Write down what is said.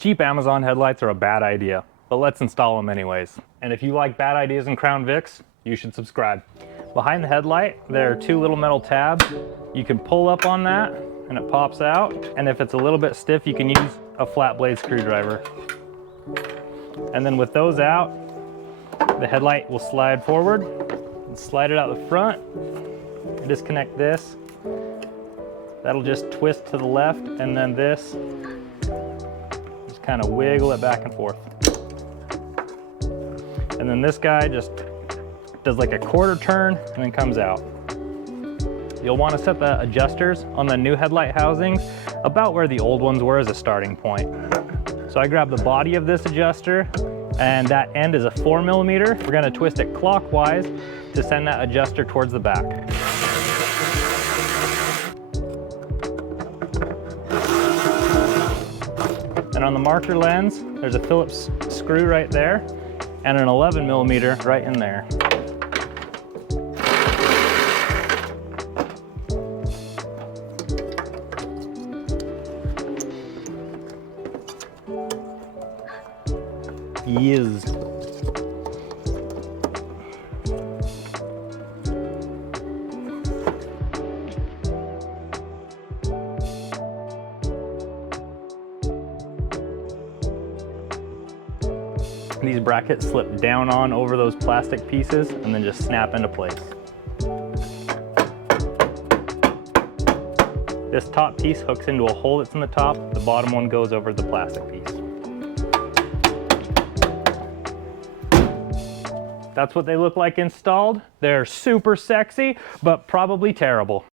Cheap Amazon headlights are a bad idea, but let's install them anyways. And if you like bad ideas in Crown Vics, you should subscribe. Behind the headlight, there are two little metal tabs. You can pull up on that and it pops out. And if it's a little bit stiff, you can use a flat blade screwdriver. And then with those out, the headlight will slide forward and slide it out the front. And disconnect this. That'll just twist to the left, and then this, just kind of wiggle it back and forth. And then this guy just does like a quarter turn and then comes out. You'll want to set the adjusters on the new headlight housings about where the old ones were as a starting point. So I grab the body of this adjuster, and that end is a 4mm. We're going to twist it clockwise to send that adjuster towards the back. And on the marker lens, there's a Phillips screw right there and an 11mm right in there. Yes. These brackets slip down on over those plastic pieces and then just snap into place. This top piece hooks into a hole that's in the top. The bottom one goes over the plastic piece. That's what they look like installed. They're super sexy, but probably terrible.